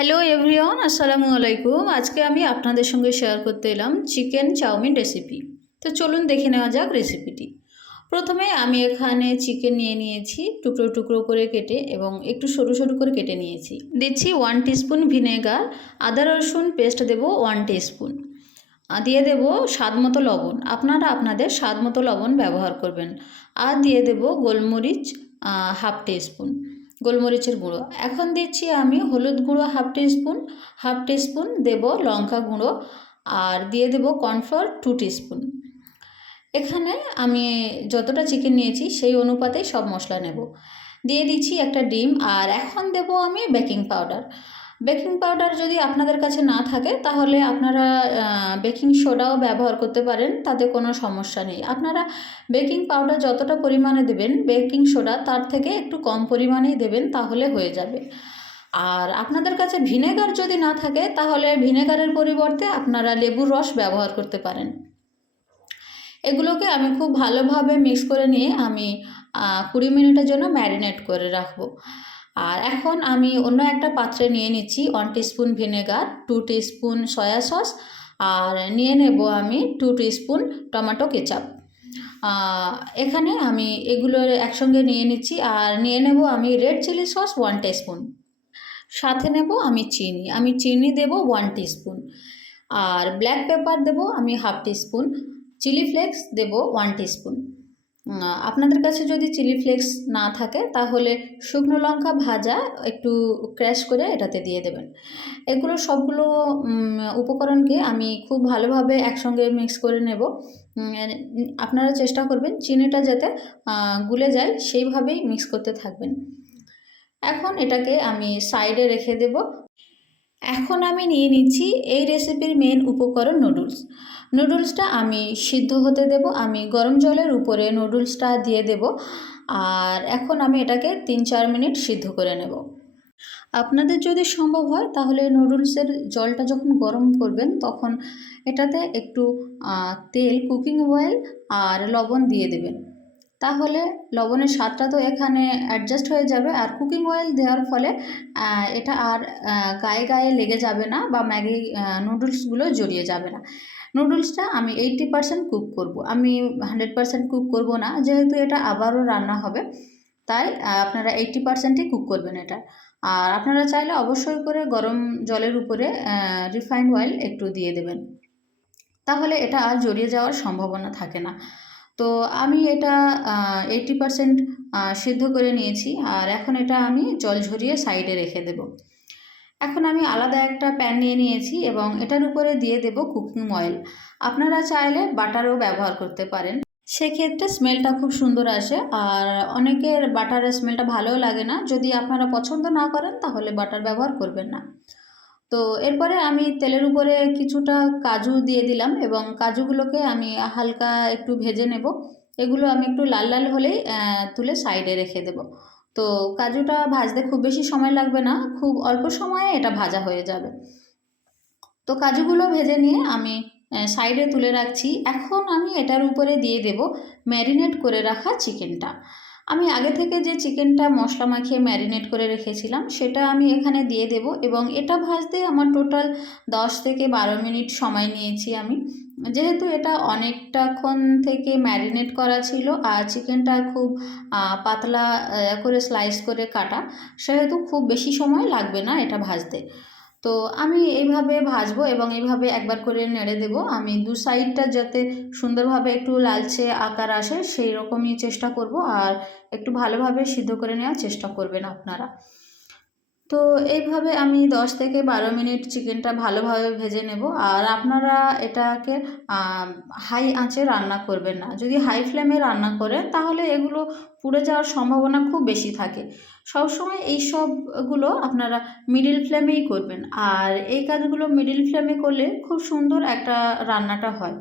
Hello everyone আসসালামু আলাইকুম আজকে আমি আপনাদের সঙ্গে শেয়ার করতে এলাম চিকেন চাউমিন রেসিপি তো চলুন দেখে নেওয়া যাক রেসিপিটি প্রথমে আমি এখানে চিকেন নিয়ে নিয়েছি, টুকরো টুকরো করে কেটে এবং একটু সরু সরু করে কেটে নিয়েছি। দিচ্ছি ওয়ান টিস্পুন ভিনেগার আদা রসুন পেস্ট দেবো ওয়ান টিস্পুন দিয়ে দেব স্বাদ মতো লবণ। আপনারা আপনাদের স্বাদ মতো লবণ ব্যবহার করবেন। আর দিয়ে দেব গোলমরিচ হাফ টিস্পুন গোলমরিচের গুঁড়ো। এখন দিচ্ছি আমি হলুদ গুঁড়ো হাফ টিস্পুন হাফ টিস্পুন দেব লঙ্কা গুঁড়ো আর দিয়ে দেব কর্নফ্লোর টু টিস্পুন। এখানে আমি যতটা চিকেন নিয়েছি সেই অনুপাতেই সব মশলা নেব। দিয়ে দিচ্ছি একটা ডিম আর এখন দেব আমি বেকিং পাউডার। বেকিং পাউডার যদি আপনাদের কাছে না থাকে, তাহলে আপনারা বেকিং সোডাও ব্যবহার করতে পারেন, তাতে কোনো সমস্যা নেই। আপনারা বেকিং পাউডার যতটা পরিমাণে দেবেন, বেকিং সোডা তার থেকে একটু কম পরিমাণেই দেবেন, তাহলে হয়ে যাবে। আর আপনাদের কাছে ভিনেগার যদি না থাকে, তাহলে ভিনেগারের পরিবর্তে আপনারা লেবুর রস ব্যবহার করতে পারেন। এগুলোকে আমি খুব ভালোভাবে মিক্স করে নিয়ে আমি কুড়ি মিনিটের জন্য ম্যারিনেট করে রাখব। আর এখন আমি অন্য একটা পাত্রে নিয়ে নিচ্ছি one teaspoon vinegar two teaspoon soya sauce আর নিয়ে নেব আমি টু টিস্পুন টমেটো কেচাপ এখানে আমি এগুলো একসঙ্গে নিয়ে নিচ্ছি আর নিয়ে নেব আমি red chilli sauce one teaspoon সাথে নেব আমি চিনি আমি চিনি দেব ওয়ান টিস্পুন আর ব্ল্যাক পেপার দেব আমি হাফ টিস্পুন চিলি ফ্লেক্স দেব ওয়ান টিস্পুন আপনাদের কাছে যদি চিলি ফ্লেক্স না থাকে, তাহলে শুকনো লঙ্কা ভাজা একটু ক্র্যাশ করে এটাতে দিয়ে দেবেন। এগুলো সবগুলো উপকরণকে আমি খুব ভালোভাবে একসঙ্গে মিক্স করে নেব। আপনারা চেষ্টা করবেন চিনিটা যাতে গুলে যায়, সেইভাবেই মিক্স করতে থাকবেন। এখন এটাকে আমি সাইডে রেখে দেব। এখন আমি নিয়ে নিচ্ছি এই রেসিপির মেন উপকরণ নুডলস নুডলসটা আমি সিদ্ধ হতে দেব, আমি গরম জলের উপরে নুডলসটা দিয়ে দেব, আর এখন আমি এটাকে তিন চার মিনিট সিদ্ধ করে নেব। আপনাদের যদি সম্ভব হয়, তাহলে নুডলসের জলটা যখন গরম করবেন, তখন এটাতে একটু তেল কুকিং অয়েল আর লবণ দিয়ে দেবেন। তাহলে লবণের স্বাদটা তো এখানে অ্যাডজাস্ট হয়ে যাবে আর কুকিং অয়েল দেওয়ার ফলে এটা আর গায়ে গায়ে লেগে যাবে না বা ম্যাগি নুডলসগুলো জড়িয়ে যাবে না। নুডলসটা আমি এইটটি পারসেন্ট কুক করব। আমি হান্ড্রেড পারসেন্ট কুক করব না, যেহেতু এটা আবারও রান্না হবে, তাই আপনারা এইটটি পারসেন্টই কুক করবেন এটা। আর আপনারা চাইলে অবশ্যই করে গরম জলের উপরে রিফাইন্ড অয়েল একটু দিয়ে দেবেন। তাহলে এটা আর জড়িয়ে যাওয়ার সম্ভাবনা থাকে না। তো আমি এটা এইটটি পারসেন্ট সিদ্ধ করে নিয়েছি আর এখন এটা আমি জল ঝরিয়ে সাইডে রেখে দেব। এখন আমি আলাদা একটা প্যান নিয়ে নিয়েছি এবং এটার উপরে দিয়ে দেব কুকিং অয়েল আপনারা চাইলে বাটারও ব্যবহার করতে পারেন। সেক্ষেত্রে স্মেলটা খুব সুন্দর আসে আর অনেকের বাটারের স্মেলটা ভালোও লাগে না। যদি আপনারা পছন্দ না করেন তাহলে বাটার ব্যবহার করবেন না। তো এরপরে আমি তেলের উপরে কিছুটা কাজু দিয়ে দিলাম এবং কাজুগুলোকে আমি হালকা একটু ভেজে নেব। এগুলো আমি একটু লাল লাল হলেই তুলে সাইডে রেখে দেব। তো কাজুটা ভাজতে খুব বেশি সময় লাগবে না, খুব অল্প সময়ে এটা ভাজা হয়ে যাবে। তো কাজুগুলো ভেজে নিয়ে আমি সাইডে তুলে রাখছি। এখন আমি এটার উপরে দিয়ে দেব ম্যারিনেট করে রাখা চিকেনটা। আমি আগে থেকে যে চিকেনটা মশলা মাখিয়ে ম্যারিনেট করে রেখেছিলাম, সেটা আমি এখানে দিয়ে দেব এবং এটা ভাজতে আমার টোটাল দশ থেকে বারো মিনিট সময় নিয়েছি আমি। যেহেতু এটা অনেকটাক্ষণ থেকে ম্যারিনেট করা ছিল আর চিকেনটা খুব পাতলা করে স্লাইস করে কাটা, সেহেতু খুব বেশি সময় লাগবে না এটা ভাজতে। তো আমি এইভাবে ভাজবো এবং এইভাবে একবার করে নেড়ে দেব। আমি দু সাইডটা যাতে সুন্দরভাবে একটু লালচে আকার আসে সেই রকমই চেষ্টা করব। আর একটু ভালোভাবে সিদ্ধ করে নেওয়ার চেষ্টা করবেন আপনারা। তো এইভাবে আমি দশ থেকে বারো মিনিট চিকেনটা ভালোভাবে ভেজে নেব। আর আপনারা এটাকে হাই আঁচে রান্না করবেন না। যদি হাই ফ্লেমে রান্না করেন, তাহলে এগুলো পুড়ে যাওয়ার সম্ভাবনা খুব বেশি থাকে। সবসময় এই সবগুলো আপনারা মিডিল ফ্লেমেই করবেন। আর এই কাজগুলো মিডিল ফ্লেমে করলে খুব সুন্দর একটা রান্নাটা হয়।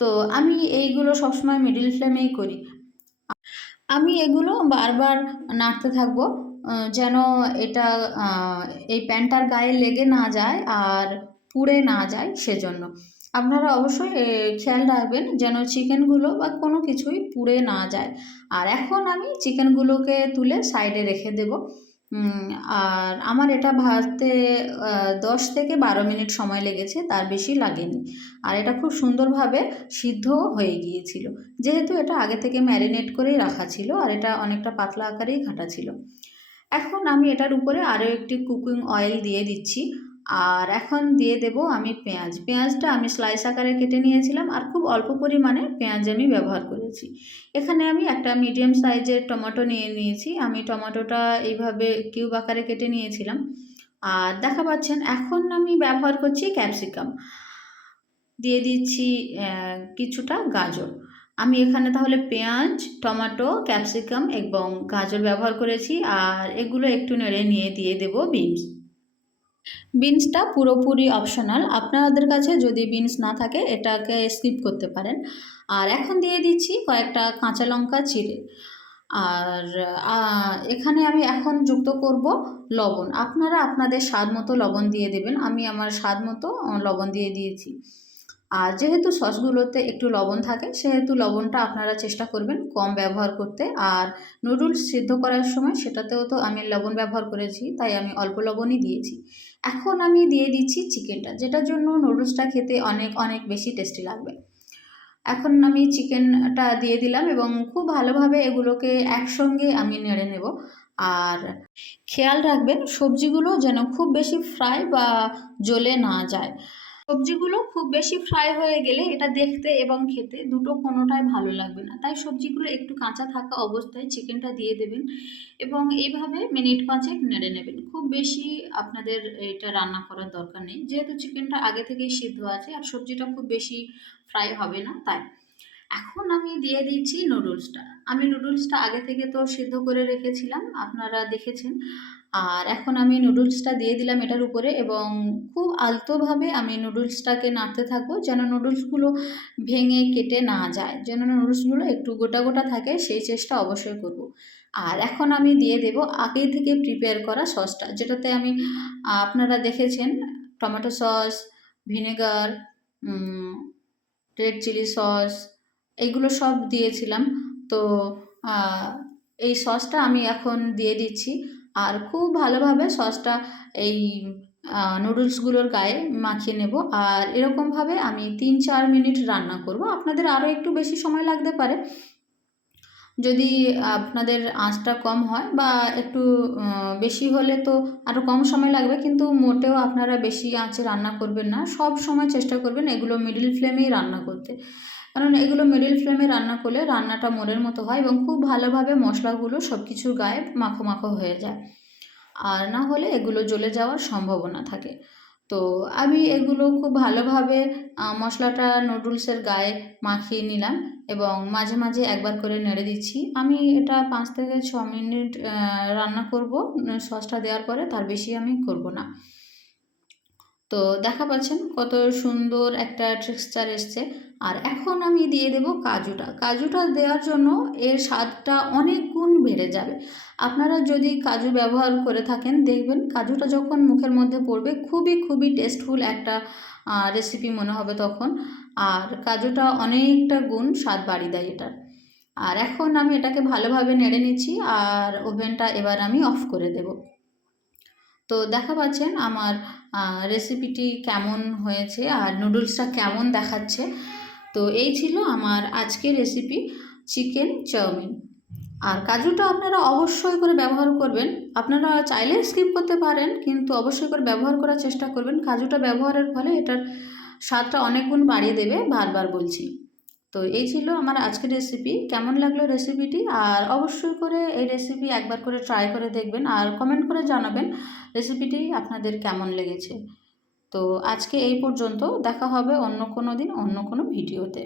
তো আমি এইগুলো সবসময় মিডিল ফ্লেমেই করি। আমি এগুলো বারবার নাড়তে থাকব। যেন এটা এই প্যান্টটার গায়ে লেগে না যায় আর পুড়ে না যায় সেজন্য। আপনারা অবশ্যই খেয়াল রাখবেন যেন চিকেনগুলো বা কোনো কিছুই পুড়ে না যায়। আর এখন আমি চিকেনগুলোকে তুলে সাইডে রেখে দেব। আর আমার এটা ভাজতে দশ থেকে বারো মিনিট সময় লেগেছে, তার বেশি লাগেনি। আর এটা খুব সুন্দরভাবে সিদ্ধ হয়ে গিয়েছিল। যেহেতু এটা আগে থেকে ম্যারিনেট করেই রাখা ছিল, আর এটা অনেকটা পাতলা আকারেই ঘাটা ছিল। এখন আমি এটার উপরে আরও একটি কুকিং অয়েল দিয়ে দিচ্ছি। আর এখন দিয়ে দেব আমি পেঁয়াজ। পেঁয়াজটা আমি স্লাইস আকারে কেটে নিয়েছিলাম আর খুব অল্প পরিমাণে পেঁয়াজ আমি ব্যবহার করেছি। এখানে আমি একটা মিডিয়াম সাইজের টমেটো নিয়ে নিয়েছি। আমি টমেটোটা এইভাবে কিউব আকারে কেটে নিয়েছিলাম। আর দেখা পাচ্ছেন, এখন আমি ব্যবহার করছি ক্যাপসিকাম দিয়ে দিচ্ছি কিছুটা গাজর। আমি এখানে তাহলে পেঁয়াজ, টমেটো, ক্যাপসিকাম এবং গাজর ব্যবহার করেছি আর এগুলো একটু নেড়ে নিয়ে দিয়ে দেব বিনস। বিনসটা পুরোপুরি অপশনাল। আপনাদের কাছে যদি বিনস না থাকে, এটাকে স্কিপ করতে পারেন। আর এখন দিয়ে দিচ্ছি কয়েকটা কাঁচা লঙ্কা চিড়ে। আর এখানে আমি এখন যুক্ত করব লবণ। আপনারা আপনাদের স্বাদ মতো লবণ দিয়ে দেবেন। আমি আমার স্বাদ মতো লবণ দিয়ে দিয়েছি। আর যেহেতু সসগুলোতে একটু লবণ থাকে, সেহেতু লবণটা আপনারা চেষ্টা করবেন কম ব্যবহার করতে। আর নুডলস সিদ্ধ করার সময় সেটাতেও তো আমি লবণ ব্যবহার করেছি, তাই আমি অল্প লবণই দিয়েছি। এখন আমি দিয়ে দিচ্ছি চিকেনটা, যেটার জন্য নুডলসটা খেতে অনেক অনেক বেশি টেস্টি লাগবে। এখন আমি চিকেনটা দিয়ে দিলাম এবং খুব ভালোভাবে এগুলোকে একসঙ্গে আমি নেড়ে নেব। আর খেয়াল রাখবেন সবজিগুলো যেন খুব বেশি ফ্রাই বা জ্বলে না যায়। সবজিগুলো খুব বেশি ফ্রাই হয়ে গেলে এটা দেখতে এবং খেতে দুটো কোনোটাই ভালো লাগবে না। তাই সবজিগুলো একটু কাঁচা থাকা অবস্থায় চিকেনটা দিয়ে দেবেন এবং এইভাবে মিনিট পাঁচেক নেড়ে নেবেন। খুব বেশি আপনাদের এটা রান্না করার দরকার নেই। যেহেতু চিকেনটা আগে থেকেই সিদ্ধ আছে আর সবজিটা খুব বেশি ফ্রাই হবে না, তাই। এখন আমি দিয়ে দিচ্ছি নুডলসটা আমি নুডলসটা আগে থেকে তো সিদ্ধ করে রেখেছিলাম, আপনারা দেখেছেন। আর এখন আমি নুডলসটা দিয়ে দিলাম এটার উপরে এবং খুব আলতোভাবে আমি নুডলসটাকে নাড়তে থাকব যেন নুডলসগুলো ভেঙে কেটে না যায়। যেন নুডলসগুলো একটু গোটা গোটা থাকে সেই চেষ্টা অবশ্যই করব। আর এখন আমি দিয়ে দেব আগে থেকে প্রিপেয়ার করা সসটা যেটাতে আমি, আপনারা দেখেছেন tomato sauce vinegar red chilli sauce এইগুলো সব দিয়েছিলাম। তো এই সসটা আমি এখন দিয়ে দিচ্ছি। আর খুব ভালোভাবে সসটা এই নুডলসগুলোর গায়ে মাখিয়ে নেব। আর এরকমভাবে আমি তিন চার মিনিট রান্না করব। আপনাদের আরও একটু বেশি সময় লাগতে পারে। যদি আপনাদের আঁচটা কম হয় বা একটু বেশি হলে তো আরও কম সময় লাগবে, কিন্তু মোটেও আপনারা বেশি আঁচে রান্না করবেন না। সব সময় চেষ্টা করবেন এগুলো মিডিল ফ্লেমেই রান্না করতে। কারণ এগুলো মিডিল ফ্লেমে রান্না করলে রান্নাটা মোড়ের মতো হয় এবং খুব ভালোভাবে মশলাগুলো সব কিছুর গায়ে মাখো মাখো হয়ে যায়। আর না হলে এগুলো জ্বলে যাওয়ার সম্ভাবনা থাকে। তো আমি এগুলো খুব ভালোভাবে মশলাটা নুডলসের গায়ে মাখিয়ে নিলাম এবং মাঝে মাঝে একবার করে নেড়ে দিচ্ছি। আমি এটা পাঁচ থেকে ছ মিনিট রান্না করব। সসটা দেওয়ার পরে তার বেশি আমি করব না। তো দেখা পাচ্ছেন কত সুন্দর একটা টেক্সচার এসছে। আর এখন আমি দিয়ে দেব কাজুটা। কাজুটা দেওয়ার জন্য এর স্বাদটা অনেক গুণ বেড়ে যাবে। আপনারা যদি কাজু ব্যবহার করে থাকেন, দেখবেন কাজুটা যখন মুখের মধ্যে পড়বে, খুবই খুবই টেস্টফুল একটা রেসিপি মনে হবে তখন। আর কাজুটা অনেকটা গুণ স্বাদ বাড়িয়ে দেয় এটার। আর এখন আমি এটাকে ভালোভাবে নেড়ে নিচ্ছি, আর ওভেনটা এবার আমি অফ করে দেব। তো দেখা পাচ্ছেন আমার রেসিপিটি কেমন হয়েছে আর নুডলসটা কেমন দেখাচ্ছে। তো এই ছিল আমার আজকের রেসিপি চিকেন চাউমিন। আর কাজুটা আপনারা অবশ্যই করে ব্যবহার করবেন। আপনারা চাইলে স্কিপ করতে পারেন, কিন্তু অবশ্যই করে ব্যবহার করার চেষ্টা করবেন। কাজুটা ব্যবহারের ফলে এটার স্বাদটা অনেক গুণ বাড়িয়ে দেবে, বারবার বলছি। তো এই ছিল আমার আজকের রেসিপি কেমন লাগল রেসিপিটি আর অবশ্যই করে এই রেসিপি একবার করে ট্রাই করে দেখবেন আর কমেন্ট করে জানাবেন রেসিপিটি আপনাদের কেমন লেগেছে। তো আজকে এই পর্যন্ত দেখা হবে অন্য কোনো দিন, অন্য কোনো ভিডিওতে